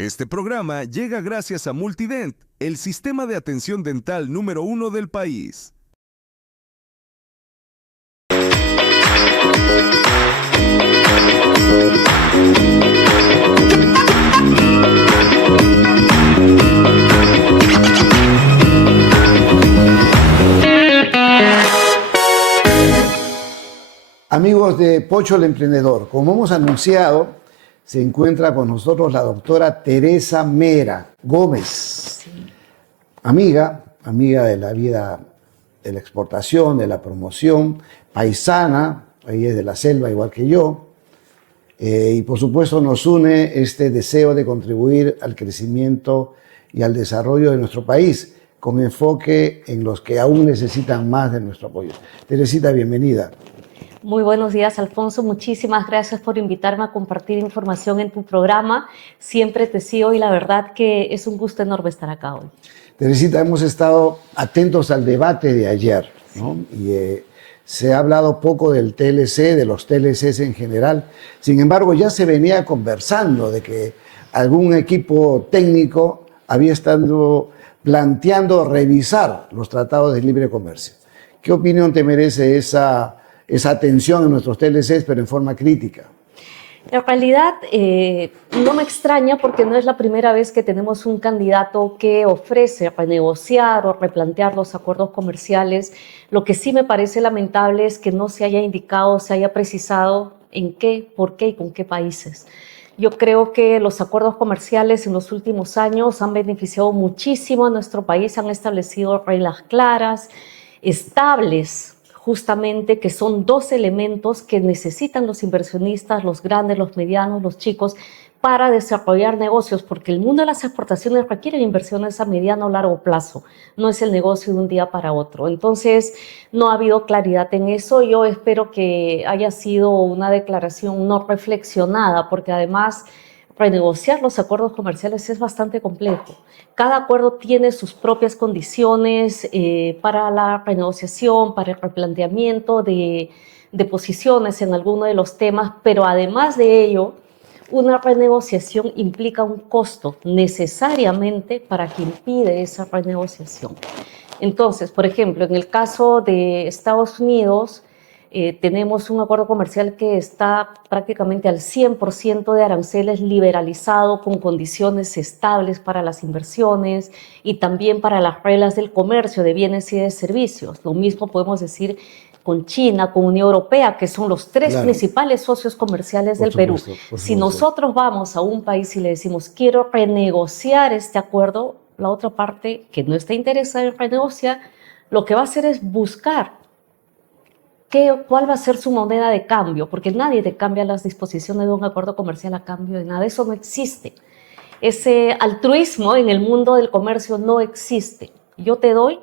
Este programa llega gracias a Multident, el sistema de atención dental número 1 del país. Amigos de Pocho el Emprendedor, como hemos anunciado, se encuentra con nosotros la doctora Teresa Mera Gómez, amiga de la vida de la exportación, de la promoción, paisana, ella es de la selva igual que yo, y por supuesto nos une este deseo de contribuir al crecimiento y al desarrollo de nuestro país, con enfoque en los que aún necesitan más de nuestro apoyo. Teresita, bienvenida. Muy buenos días, Alfonso. Muchísimas gracias por invitarme a compartir información en tu programa. Siempre te sigo y la verdad que es un gusto enorme estar acá hoy. Teresita, hemos estado atentos al debate de ayer, ¿no? Y se ha hablado poco del TLC, de los TLCs en general. Sin embargo, ya se venía conversando de que algún equipo técnico había estado planteando revisar los tratados de libre comercio. ¿Qué opinión te merece esa atención en nuestros TLCs, pero en forma crítica? En realidad no me extraña porque no es la primera vez que tenemos un candidato que ofrece renegociar o replantear los acuerdos comerciales. Lo que sí me parece lamentable es que no se haya indicado, se haya precisado en qué, por qué y con qué países. Yo creo que los acuerdos comerciales en los últimos años han beneficiado muchísimo a nuestro país, han establecido reglas claras, estables, justamente, que son dos elementos que necesitan los inversionistas, los grandes, los medianos, los chicos, para desarrollar negocios, porque el mundo de las exportaciones requiere inversiones a mediano o largo plazo, no es el negocio de un día para otro. Entonces, no ha habido claridad en eso. Yo espero que haya sido una declaración no reflexionada, porque además renegociar los acuerdos comerciales es bastante complejo. Cada acuerdo tiene sus propias condiciones para la renegociación, para el replanteamiento de posiciones en alguno de los temas, pero además de ello, una renegociación implica un costo necesariamente para quien pide esa renegociación. Entonces, por ejemplo, en el caso de Estados Unidos, tenemos un acuerdo comercial que está prácticamente al 100% de aranceles liberalizado, con condiciones estables para las inversiones y también para las reglas del comercio de bienes y de servicios. Lo mismo podemos decir con China, con Unión Europea, que son los tres principales socios comerciales del Perú. Si nosotros vamos a un país y le decimos, quiero renegociar este acuerdo, la otra parte que no está interesada en renegociar, lo que va a hacer es buscar cuál va a ser su moneda de cambio, porque nadie te cambia las disposiciones de un acuerdo comercial a cambio de nada. Eso no existe. Ese altruismo en el mundo del comercio no existe. Yo te doy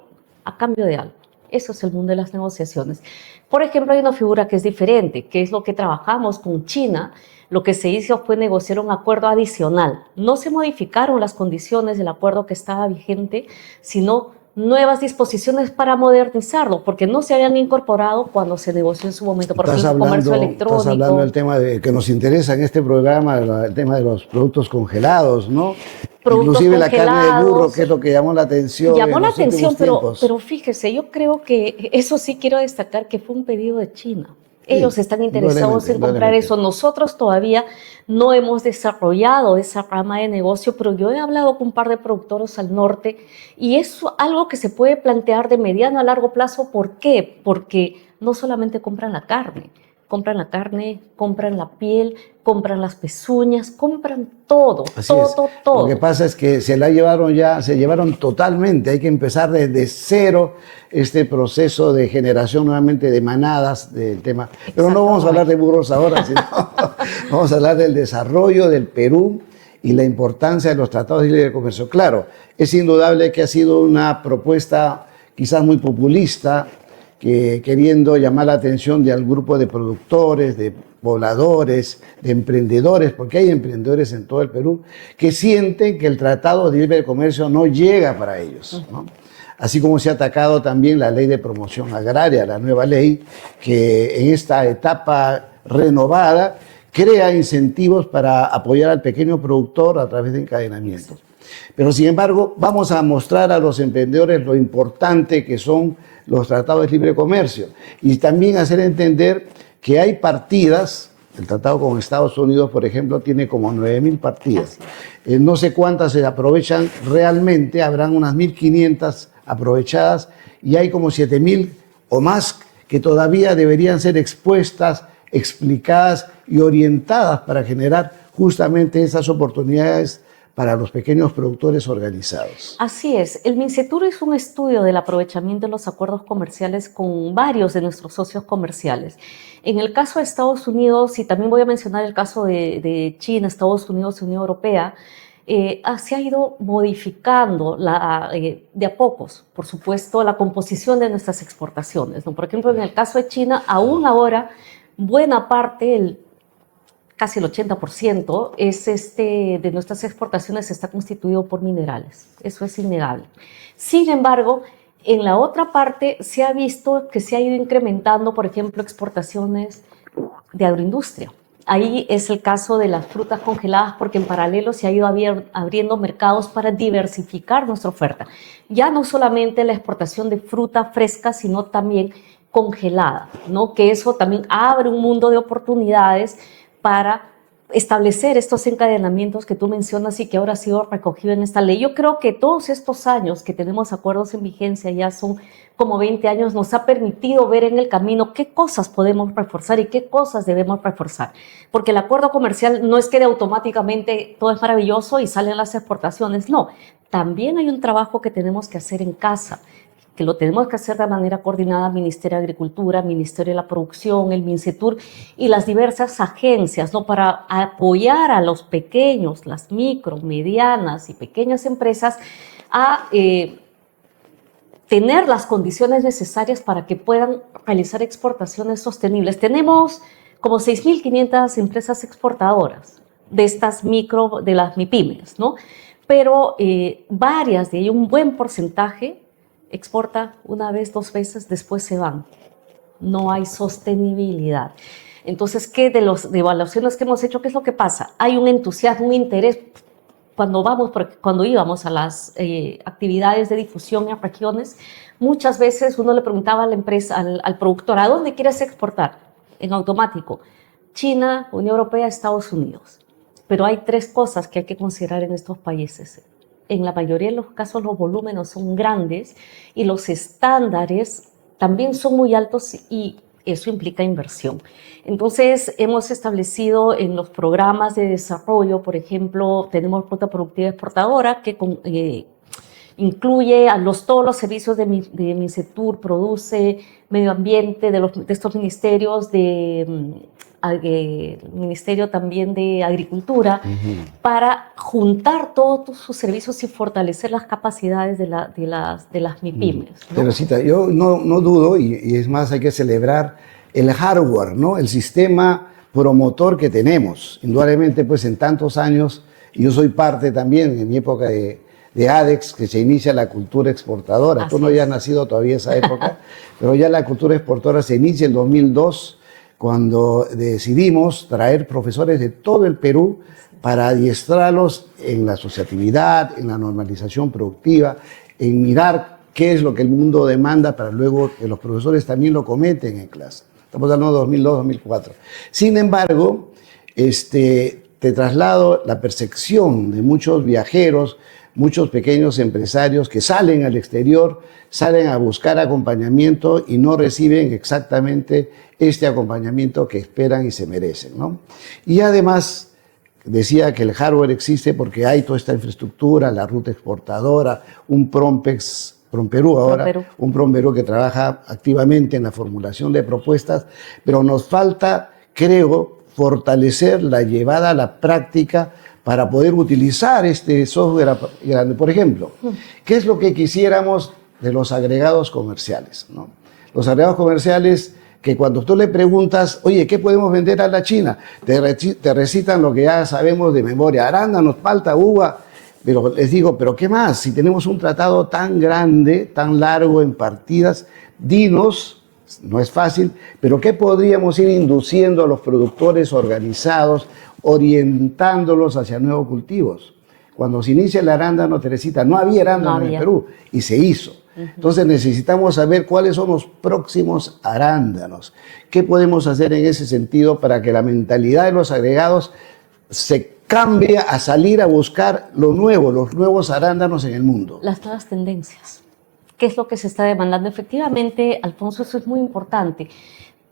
a cambio de algo. Eso es el mundo de las negociaciones. Por ejemplo, hay una figura que es diferente, que es lo que trabajamos con China. Lo que se hizo fue negociar un acuerdo adicional. No se modificaron las condiciones del acuerdo que estaba vigente, sino nuevas disposiciones para modernizarlo, porque no se habían incorporado cuando se negoció en su momento, por ejemplo, el comercio electrónico. Estás hablando del tema que nos interesa en este programa, el tema de los productos congelados, ¿no? Inclusive la carne de burro, que es lo que llamó la atención. Llamó la atención, pero fíjese, yo creo que eso sí quiero destacar que fue un pedido de China. Ellos están interesados en comprar eso. Nosotros todavía no hemos desarrollado esa rama de negocio, pero yo he hablado con un par de productores al norte y es algo que se puede plantear de mediano a largo plazo. ¿Por qué? Porque no solamente compran la carne, compran la piel, compran las pezuñas, compran todo, todo. Lo que pasa es que se llevaron totalmente. Hay que empezar desde cero este proceso de generación nuevamente de manadas del tema. Pero no vamos a hablar de burros ahora, sino vamos a hablar del desarrollo del Perú y la importancia de los tratados de libre comercio. Claro, es indudable que ha sido una propuesta quizás muy populista, que queriendo llamar la atención de al grupo de productores, de pobladores, de emprendedores, porque hay emprendedores en todo el Perú, que sienten que el Tratado de Libre Comercio no llega para ellos, ¿no? Así como se ha atacado también la Ley de Promoción Agraria, la nueva ley, que en esta etapa renovada crea incentivos para apoyar al pequeño productor a través de encadenamientos. Pero sin embargo, vamos a mostrar a los emprendedores lo importante que son los tratados de libre comercio y también hacer entender que hay partidas. El tratado con Estados Unidos, por ejemplo, tiene como 9.000 partidas. No sé cuántas se aprovechan realmente, habrán unas 1.500 aprovechadas y hay como 7.000 o más que todavía deberían ser expuestas, explicadas y orientadas para generar justamente esas oportunidades para los pequeños productores organizados. Así es. El MINCETUR hizo un estudio del aprovechamiento de los acuerdos comerciales con varios de nuestros socios comerciales. En el caso de Estados Unidos, y también voy a mencionar el caso de China, Estados Unidos y Unión Europea, se ha ido modificando de a pocos, por supuesto, la composición de nuestras exportaciones, ¿no? Por ejemplo, en el caso de China, aún ahora, buena parte, casi el 80% de nuestras exportaciones está constituido por minerales. Eso es innegable. Sin embargo, en la otra parte se ha visto que se ha ido incrementando, por ejemplo, exportaciones de agroindustria. Ahí es el caso de las frutas congeladas, porque en paralelo se ha ido abriendo mercados para diversificar nuestra oferta. Ya no solamente la exportación de fruta fresca, sino también congelada, ¿no? Que eso también abre un mundo de oportunidades para establecer estos encadenamientos que tú mencionas y que ahora ha sido recogido en esta ley. Yo creo que todos estos años que tenemos acuerdos en vigencia, ya son como 20 años, nos ha permitido ver en el camino qué cosas podemos reforzar y qué cosas debemos reforzar. Porque el acuerdo comercial no es que de automáticamente todo es maravilloso y salen las exportaciones, no. También hay un trabajo que tenemos que hacer en casa, que lo tenemos que hacer de manera coordinada, Ministerio de Agricultura, Ministerio de la Producción, el MINCETUR y las diversas agencias, ¿no? Para apoyar a los pequeños, las micro, medianas y pequeñas empresas a tener las condiciones necesarias para que puedan realizar exportaciones sostenibles. Tenemos como 6.500 empresas exportadoras de estas micro, de las MIPYMES, ¿no? Pero varias de ellas, un buen porcentaje, exporta una vez, 2 veces, después se van. No hay sostenibilidad. Entonces, ¿qué de las evaluaciones que hemos hecho, qué es lo que pasa? Hay un entusiasmo, un interés. Cuando íbamos a las actividades de difusión en regiones, muchas veces uno le preguntaba a la empresa, al productor, ¿a dónde quieres exportar? En automático, China, Unión Europea, Estados Unidos. Pero hay 3 cosas que hay que considerar en estos países. En la mayoría de los casos los volúmenes son grandes y los estándares también son muy altos y eso implica inversión. Entonces hemos establecido en los programas de desarrollo, por ejemplo, tenemos Ruta Productiva Exportadora que incluye todos los servicios de MINCETUR, produce, medio ambiente, de estos ministerios, Ministerio también de Agricultura, para juntar todos sus servicios y fortalecer las capacidades de las MIPYMES, ¿no? Teresita, yo no dudo, y es más, hay que celebrar el hardware, ¿no? El sistema promotor que tenemos. Indudablemente, pues en tantos años, y yo soy parte también, en mi época de ADEX, que se inicia la cultura exportadora. Tú no hayas nacido todavía esa época, pero ya la cultura exportadora se inicia en 2002, cuando decidimos traer profesores de todo el Perú para adiestrarlos en la asociatividad, en la normalización productiva, en mirar qué es lo que el mundo demanda para luego que los profesores también lo cometen en clase. Estamos hablando de 2002, 2004. Sin embargo, te traslado la percepción de muchos viajeros, muchos pequeños empresarios que salen al exterior, salen a buscar acompañamiento y no reciben exactamente este acompañamiento que esperan y se merecen, ¿no? Y además, decía que el hardware existe porque hay toda esta infraestructura, la ruta exportadora, un Prompex, Promperú ahora, un Promperú que trabaja activamente en la formulación de propuestas, pero nos falta, creo, fortalecer la llevada a la práctica para poder utilizar este software grande. Por ejemplo, ¿qué es lo que quisiéramos de los agregados comerciales, ¿no? Los agregados comerciales que cuando tú le preguntas, oye, ¿qué podemos vender a la China? Te recitan lo que ya sabemos de memoria, arándanos, palta, uva, pero les digo, ¿pero qué más? Si tenemos un tratado tan grande, tan largo en partidas, dinos no es fácil, pero ¿qué podríamos ir induciendo a los productores organizados, orientándolos hacia nuevos cultivos? Cuando se inicia el arándano, Teresita, no había arándano en el Perú y se hizo. Entonces necesitamos saber cuáles son los próximos arándanos. ¿Qué podemos hacer en ese sentido para que la mentalidad de los agregados se cambie a salir a buscar lo nuevo, los nuevos arándanos en el mundo? Las nuevas tendencias. ¿Qué es lo que se está demandando? Efectivamente, Alfonso, eso es muy importante.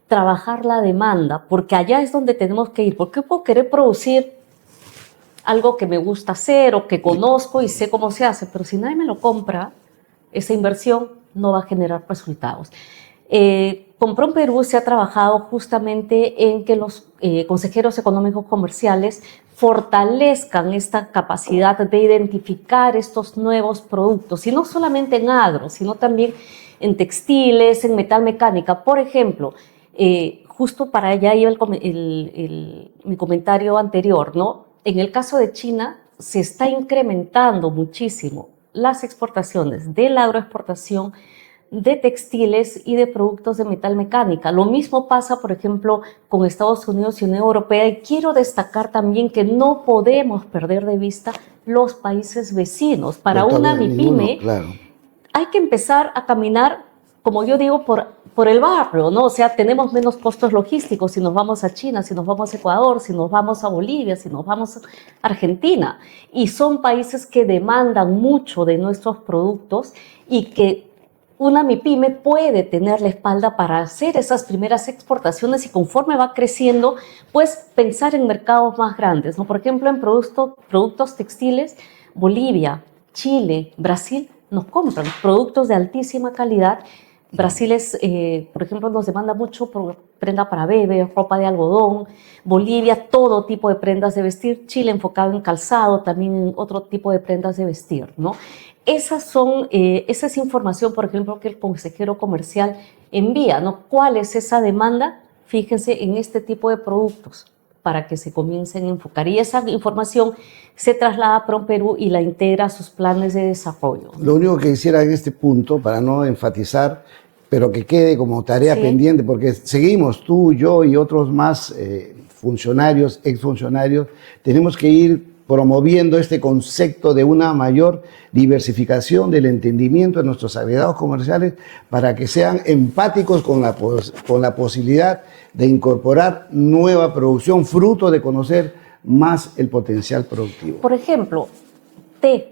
Trabajar la demanda, porque allá es donde tenemos que ir. Porque yo puedo querer producir algo que me gusta hacer o que conozco y sé cómo se hace, pero si nadie me lo compra, esa inversión no va a generar resultados. Con PROM Perú se ha trabajado justamente en que los consejeros económicos comerciales fortalezcan esta capacidad de identificar estos nuevos productos, y no solamente en agro, sino también en textiles, en metalmecánica. Por ejemplo, justo para allá iba mi comentario anterior, ¿no? En el caso de China, se está incrementando muchísimo las exportaciones de la agroexportación, de textiles y de productos de metalmecánica. Lo mismo pasa, por ejemplo, con Estados Unidos y Unión Europea, y quiero destacar también que no podemos perder de vista los países vecinos. Para una MIPYME, claro, hay que empezar a caminar, como yo digo, por el barrio, ¿no? O sea, tenemos menos costos logísticos si nos vamos a China, si nos vamos a Ecuador, si nos vamos a Bolivia, si nos vamos a Argentina. Y son países que demandan mucho de nuestros productos y que una MIPYME puede tener la espalda para hacer esas primeras exportaciones, y conforme va creciendo, pues pensar en mercados más grandes, ¿no? Por ejemplo, en productos textiles, Bolivia, Chile, Brasil nos compran productos de altísima calidad. Brasil por ejemplo, nos demanda mucho por prenda para bebé, ropa de algodón. Bolivia, todo tipo de prendas de vestir. Chile, enfocado en calzado, también en otro tipo de prendas de vestir, ¿no? Esa es información, por ejemplo, que el consejero comercial envía, ¿no? ¿Cuál es esa demanda? Fíjense en este tipo de productos para que se comiencen a enfocar. Y esa información se traslada a PROM Perú y la integra a sus planes de desarrollo. Lo único que quisiera en este punto, para no enfatizar, pero que quede como tarea pendiente, porque seguimos, tú, yo y otros más funcionarios, exfuncionarios, tenemos que ir promoviendo este concepto de una mayor diversificación del entendimiento de nuestros agregados comerciales para que sean empáticos con la posibilidad de incorporar nueva producción, fruto de conocer más el potencial productivo. Por ejemplo, té.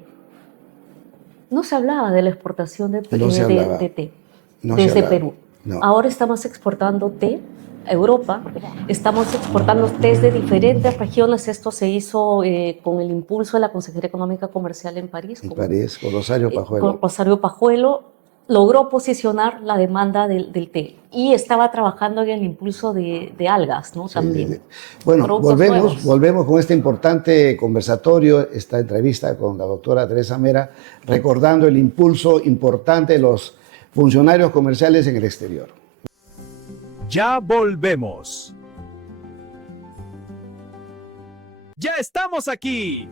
No se hablaba de la exportación de té desde Perú. No. Ahora estamos exportando té a Europa, estamos exportando tés de diferentes regiones. Esto se hizo con el impulso de la Consejería Económica Comercial en París. Con Rosario Pajuelo. Con Rosario Pajuelo logró posicionar la demanda del té, y estaba trabajando en el impulso de algas, ¿no? También. Bueno, volvemos con este importante conversatorio, esta entrevista con la doctora Teresa Mera, recordando el impulso importante de los funcionarios comerciales en el exterior. Ya volvemos. ¡Ya estamos aquí!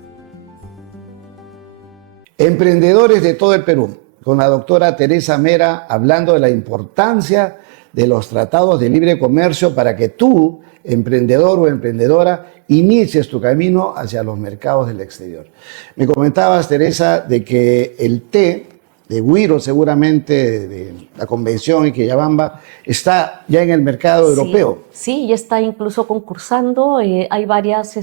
Emprendedores de todo el Perú, con la doctora Teresa Mera, hablando de la importancia de los tratados de libre comercio para que tú, emprendedor o emprendedora, inicies tu camino hacia los mercados del exterior. Me comentabas, Teresa, de que el té de Huiro, seguramente, de la Convención y Quillabamba, está ya en el mercado europeo. Sí, ya está incluso concursando. Hay varios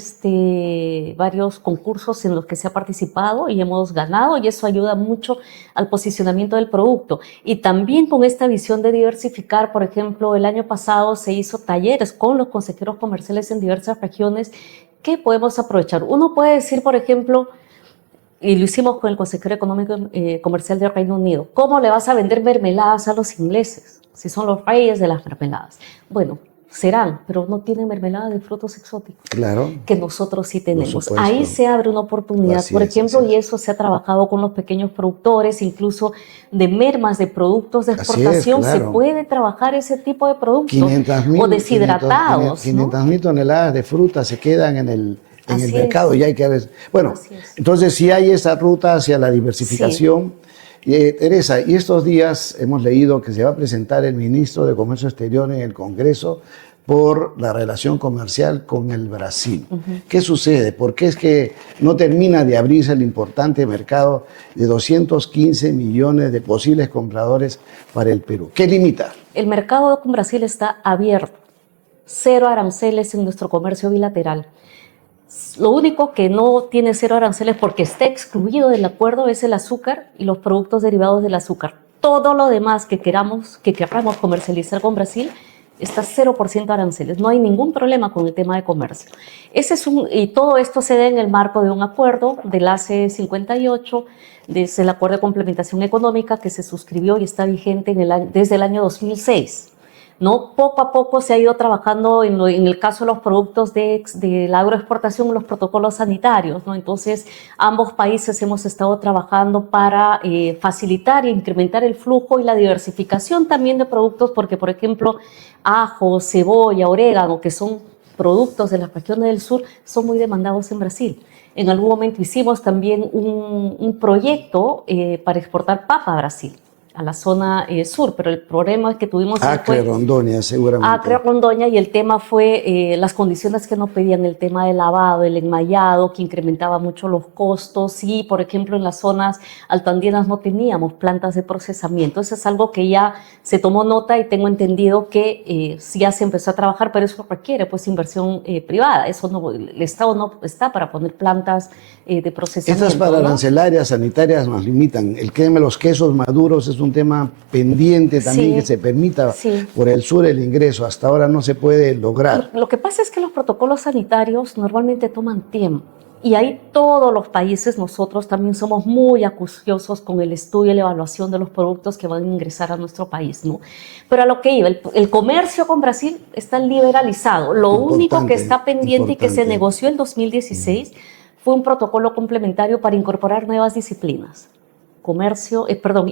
concursos en los que se ha participado y hemos ganado, y eso ayuda mucho al posicionamiento del producto. Y también con esta visión de diversificar, por ejemplo, el año pasado se hizo talleres con los consejeros comerciales en diversas regiones que podemos aprovechar. Uno puede decir, por ejemplo, y lo hicimos con el consejero económico comercial del Reino Unido, ¿cómo le vas a vender mermeladas a los ingleses si son los reyes de las mermeladas? Bueno, serán, pero no tienen mermelada de frutos exóticos. Claro. Que nosotros sí tenemos. Ahí se abre una oportunidad, por ejemplo, y eso se ha trabajado con los pequeños productores, incluso de mermas de productos de exportación. Se puede trabajar ese tipo de productos. O deshidratados. 500.000 toneladas de fruta se quedan en el mercado, y hay que... Bueno, entonces sí hay esa ruta hacia la diversificación. Teresa, y estos días hemos leído que se va a presentar el ministro de Comercio Exterior en el Congreso por la relación comercial con el Brasil. ¿Qué sucede? ¿Por qué es que no termina de abrirse el importante mercado de 215 millones de posibles compradores para el Perú? ¿Qué limita? El mercado con Brasil está abierto, cero aranceles en nuestro comercio bilateral. Lo único que no tiene cero aranceles porque está excluido del acuerdo es el azúcar y los productos derivados del azúcar. Todo lo demás que queramos comercializar con Brasil está 0% aranceles. No hay ningún problema con el tema de comercio. Y todo esto se da en el marco de un acuerdo del ACE 58, desde el Acuerdo de Complementación Económica que se suscribió y está vigente desde el año 2006. ¿No? Poco a poco se ha ido trabajando en el caso de los productos de la agroexportación, los protocolos sanitarios, ¿no? Entonces, ambos países hemos estado trabajando para facilitar e incrementar el flujo y la diversificación también de productos, porque, por ejemplo, ajo, cebolla, orégano, que son productos de las regiones del sur, son muy demandados en Brasil. En algún momento hicimos también un proyecto para exportar papa a Brasil, a la zona sur, pero el problema que tuvimos Acre, Rondônia, seguramente. Acre, Rondônia, y el tema fue las condiciones que nos pedían, el tema del lavado, el enmayado, que incrementaba mucho los costos, y por ejemplo en las zonas altoandinas no teníamos plantas de procesamiento. Eso es algo que ya se tomó nota y tengo entendido que ya se empezó a trabajar, pero eso requiere pues inversión privada. Eso no, el Estado no está para poner plantas de procesamiento. Estas para ¿no? arancelarias sanitarias nos limitan. El tema de los quesos maduros es un tema pendiente también, Sí, que se permita sí. por el sur el ingreso. Hasta ahora no se puede lograr. Lo que pasa es que los protocolos sanitarios normalmente toman tiempo. Y ahí todos los países, nosotros también somos muy acuciosos con el estudio y la evaluación de los productos que van a ingresar a nuestro país, ¿no? Pero a lo que iba, el comercio con Brasil está liberalizado. Lo único que está pendiente y que se negoció en 2016 fue un protocolo complementario para incorporar nuevas disciplinas.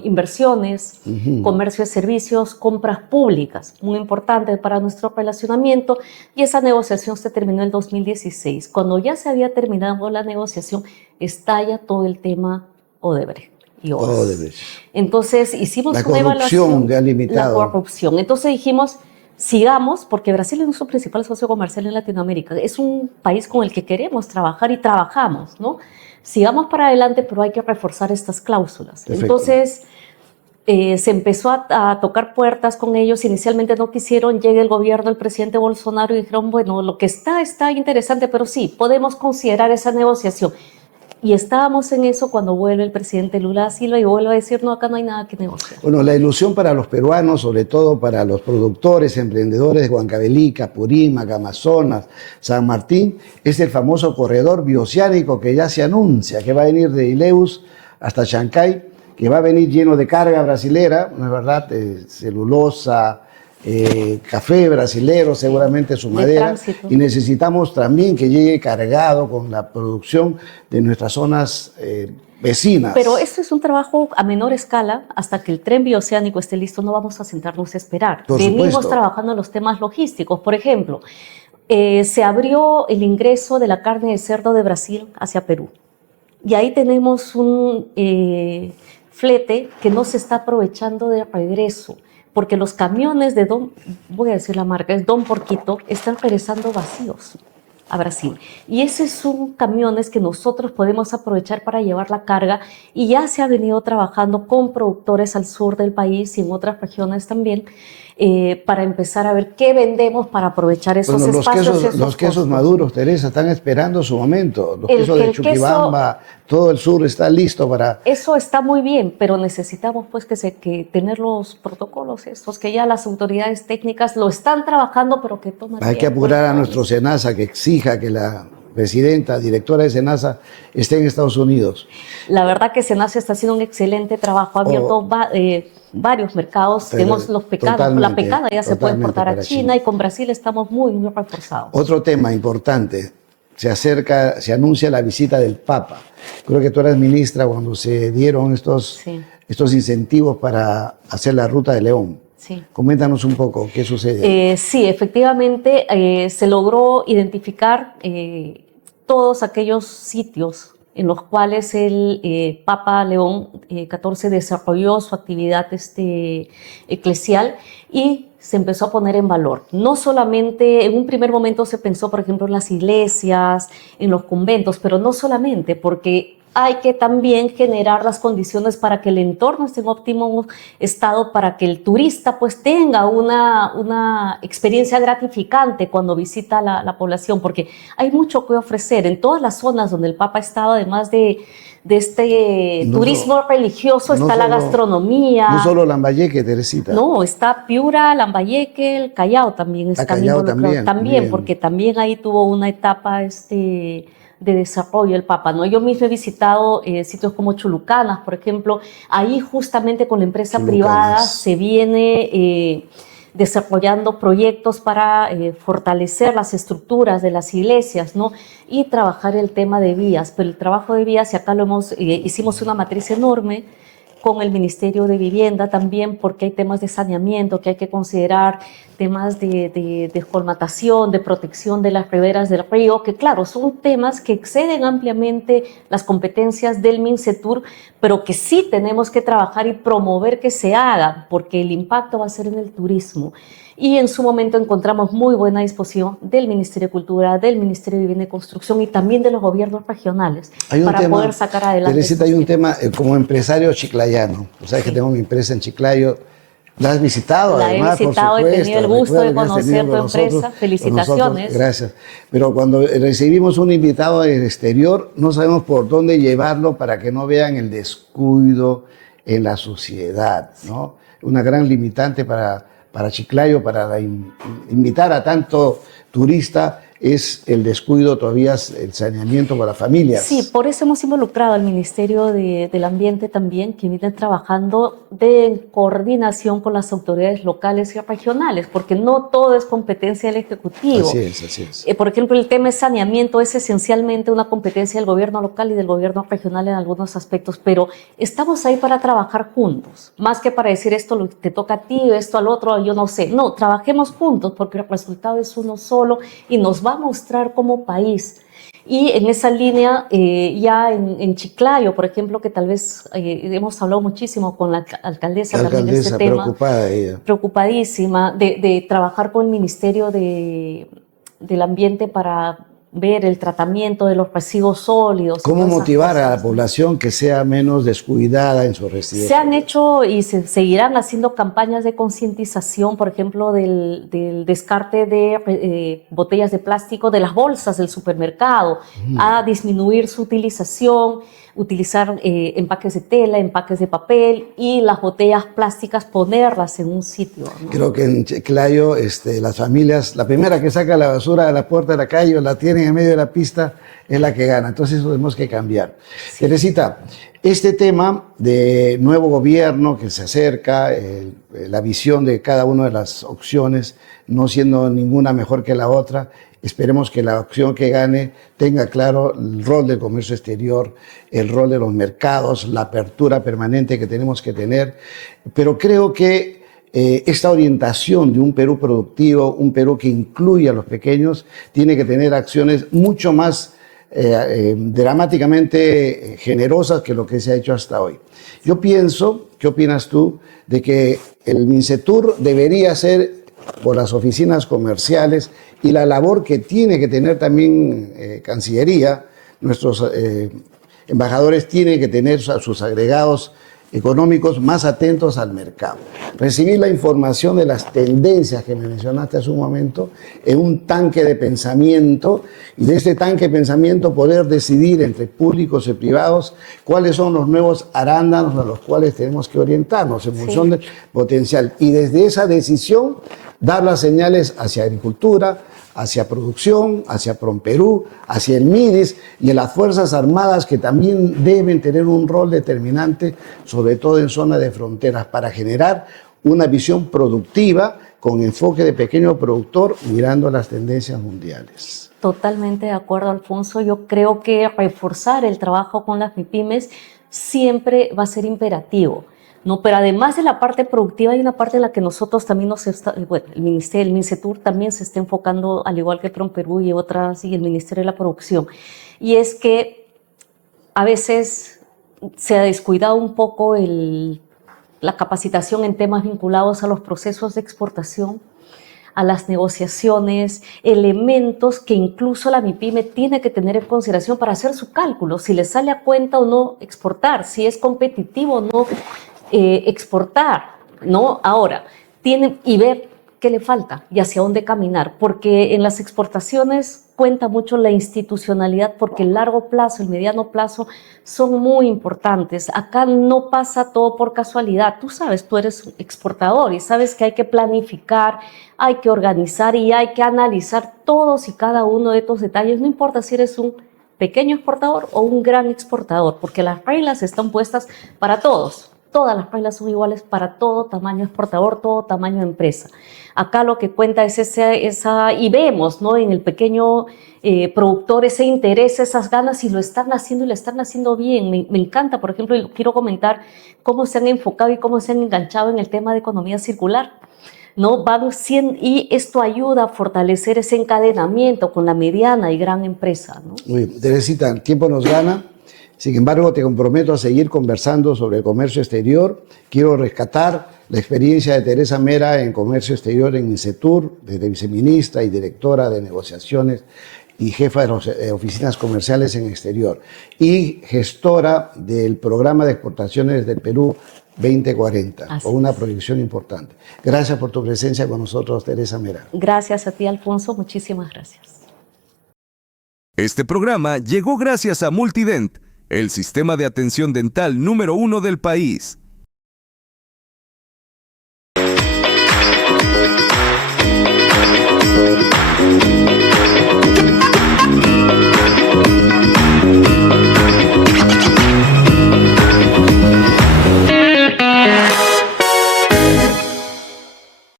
Inversiones, comercio de servicios, compras públicas, muy importante para nuestro relacionamiento, y esa negociación se terminó en 2016. Cuando ya se había terminado la negociación, estalla todo el tema Odebrecht y Odebrecht. Entonces hicimos una evaluación. La limitado. La corrupción. Entonces dijimos, sigamos, porque Brasil es nuestro principal socio comercial en Latinoamérica. Es un país con el que queremos trabajar y trabajamos, ¿no? Sigamos para adelante, pero hay que reforzar estas cláusulas. Perfecto. Entonces, se empezó a tocar puertas con ellos. Inicialmente no quisieron, llega el gobierno del presidente Bolsonaro y dijeron, bueno, lo que está interesante, pero sí, podemos considerar esa negociación. Y estábamos en eso cuando vuelve el presidente Lula da Silva y vuelve a decir, no, acá no hay nada que negociar. Bueno, la ilusión para los peruanos, sobre todo para los productores, emprendedores de Huancavelica, Purímac, Amazonas, San Martín, es el famoso corredor bioceánico que ya se anuncia, que va a venir de Ileus hasta Chancay, que va a venir lleno de carga brasilera, ¿no es verdad? Celulosa, café brasilero, seguramente su madera, y necesitamos también que llegue cargado con la producción de nuestras zonas vecinas. Pero esto es un trabajo a menor escala. Hasta que el tren bioceánico esté listo, no vamos a sentarnos a esperar. Venimos trabajando en los temas logísticos. Por ejemplo, se abrió el ingreso de la carne de cerdo de Brasil hacia Perú. Y ahí tenemos un flete que no se está aprovechando de regreso, porque los camiones de voy a decir la marca, es Don Porquito, están regresando vacíos a Brasil. Y esos son camiones que nosotros podemos aprovechar para llevar la carga, y ya se ha venido trabajando con productores al sur del país y en otras regiones también, para empezar a ver qué vendemos para aprovechar esos espacios. Los quesos maduros, Teresa, están esperando su momento. Los quesos de Chuquibamba, todo el sur está listo para... Eso está muy bien, pero necesitamos pues que tener los protocolos estos, que ya las autoridades técnicas lo están trabajando, pero que toman tiempo. Hay que apurar a nuestro SENASA, que exija que la presidenta, directora de SENASA, esté en Estados Unidos. La verdad que SENASA está haciendo un excelente trabajo, ha abierto varios mercados. Tenemos los pecados, la pecada ya se puede exportar a China, y con Brasil estamos muy reforzados. Otro tema importante, se anuncia la visita del Papa. Creo que tú eras ministra cuando se dieron estos incentivos para hacer la Ruta de León. Sí. Coméntanos un poco qué sucede. Sí, efectivamente se logró identificar todos aquellos sitios en los cuales el Papa León XIV desarrolló su actividad eclesial y se empezó a poner en valor. No solamente, en un primer momento se pensó, por ejemplo, en las iglesias, en los conventos, pero no solamente, porque hay que también generar las condiciones para que el entorno esté en óptimo estado, para que el turista pues tenga una experiencia gratificante cuando visita la población, porque hay mucho que ofrecer en todas las zonas donde el Papa ha estado, además de este No turismo religioso, no está la solo- gastronomía. No solo Lambayeque, Teresita. No, está Piura, Lambayeque, el Callao también están Callao involucrados. también, bien. Porque también ahí tuvo una etapa de desarrollo el Papa, ¿no? Yo mismo he visitado sitios como Chulucanas, por ejemplo. Ahí justamente con la empresa privada Chulucanas. se viene desarrollando proyectos para fortalecer las estructuras de las iglesias, ¿no? Y trabajar el tema de vías. Pero el trabajo de vías, y acá hicimos una matriz enorme con el Ministerio de Vivienda también, porque hay temas de saneamiento que hay que considerar, temas de colmatación, de protección de las riberas del río, que claro, son temas que exceden ampliamente las competencias del MINCETUR, pero que sí tenemos que trabajar y promover que se hagan, porque el impacto va a ser en el turismo. Y en su momento encontramos muy buena disposición del Ministerio de Cultura, del Ministerio de Vivienda y Construcción y también de los gobiernos regionales para poder sacar adelante. Teresita, hay un temas. tema como empresario chiclayano. O sea, que tengo mi empresa en Chiclayo. ¿La has visitado? La he Además, visitado, por he tenido el gusto de Recuerdo que has tenido conocer tu con nosotros, empresa. con Felicitaciones. nosotros. Gracias. Pero cuando recibimos un invitado del exterior, no sabemos por dónde llevarlo para que no vean el descuido en la sociedad, ¿no? Una gran limitante para Chiclayo, para invitar a tanto turista, es el descuido todavía, el saneamiento para las familias. Sí, por eso hemos involucrado al Ministerio del Ambiente también, que viene trabajando en coordinación con las autoridades locales y regionales, porque no todo es competencia del Ejecutivo. Así es, así es. Por ejemplo, el tema de saneamiento es esencialmente una competencia del gobierno local y del gobierno regional en algunos aspectos, pero estamos ahí para trabajar juntos, más que para decir esto te toca a ti, esto al otro, yo no sé. No, trabajemos juntos porque el resultado es uno solo y nos va a mostrar como país. Y en esa línea, ya en Chiclayo, por ejemplo, que tal vez hemos hablado muchísimo con la alcaldesa también de este tema. Preocupada ella. Preocupadísima de trabajar con el Ministerio del Ambiente para ver el tratamiento de los residuos sólidos. ¿Cómo motivar a la población que sea menos descuidada en su residencia? Se han hecho y se seguirán haciendo campañas de concientización, por ejemplo, del descarte de botellas de plástico de las bolsas del supermercado, a disminuir su utilización, utilizar empaques de tela, empaques de papel y las botellas plásticas ponerlas en un sitio, ¿no? Creo que en Chiclayo las familias, la primera que saca la basura de la puerta de la calle o la tienen en medio de la pista es la que gana. Entonces eso tenemos que cambiar. Sí. Teresita, este tema de nuevo gobierno que se acerca, la visión de cada una de las opciones, no siendo ninguna mejor que la otra, esperemos que la opción que gane tenga claro el rol del comercio exterior, el rol de los mercados, la apertura permanente que tenemos que tener. Pero creo que esta orientación de un Perú productivo, un Perú que incluya a los pequeños, tiene que tener acciones mucho más dramáticamente generosas que lo que se ha hecho hasta hoy. Yo pienso, ¿qué opinas tú?, de que el MINCETUR debería ser por las oficinas comerciales y la labor que tiene que tener también Cancillería, nuestros embajadores tienen que tener a sus agregados económicos más atentos al mercado. Recibir la información de las tendencias que me mencionaste hace un momento en un tanque de pensamiento y de este tanque de pensamiento poder decidir entre públicos y privados cuáles son los nuevos arándanos a los cuales tenemos que orientarnos en función del potencial. Y desde esa decisión dar las señales hacia agricultura, hacia producción, hacia PROMPERÚ, hacia el MIDIS y en las Fuerzas Armadas que también deben tener un rol determinante, sobre todo en zonas de fronteras, para generar una visión productiva con enfoque de pequeño productor mirando las tendencias mundiales. Totalmente de acuerdo, Alfonso. Yo creo que reforzar el trabajo con las MIPYMES siempre va a ser imperativo, ¿no? Pero además de la parte productiva hay una parte en la que nosotros también el MINCETUR también se está enfocando, al igual que PROMPERÚ y otras, y el Ministerio de la Producción, y es que A veces se ha descuidado un poco la capacitación en temas vinculados a los procesos de exportación, a las negociaciones, elementos que incluso la MIPYME tiene que tener en consideración para hacer su cálculo, si le sale a cuenta o no exportar, si es competitivo o no exportar, ¿no? Ahora, tienen y ver qué le falta y hacia dónde caminar, porque en las exportaciones cuenta mucho la institucionalidad, porque el largo plazo, el mediano plazo son muy importantes. Acá no pasa todo por casualidad. Tú sabes, tú eres exportador y sabes que hay que planificar, hay que organizar y hay que analizar todos y cada uno de estos detalles. No importa si eres un pequeño exportador o un gran exportador, porque las reglas están puestas para todos. Todas las reglas son iguales para todo tamaño exportador, todo tamaño de empresa. Acá lo que cuenta es y vemos, ¿no?, en el pequeño productor ese interés, esas ganas, y lo están haciendo y lo están haciendo bien. Me encanta, por ejemplo, y quiero comentar cómo se han enfocado y cómo se han enganchado en el tema de economía circular, ¿no? Y esto ayuda a fortalecer ese encadenamiento con la mediana y gran empresa, ¿no? Muy bien. Teresita, el tiempo nos gana. Sin embargo, te comprometo a seguir conversando sobre el comercio exterior. Quiero rescatar la experiencia de Teresa Mera en comercio exterior en INCETUR, desde viceministra y directora de negociaciones y jefa de las oficinas comerciales en exterior, y gestora del programa de exportaciones del Perú 2040, Así con una es. proyección importante. Gracias por tu presencia con nosotros, Teresa Mera. Gracias a ti, Alfonso. Muchísimas gracias. Este programa llegó gracias a Multident, el sistema de atención dental número 1 del país.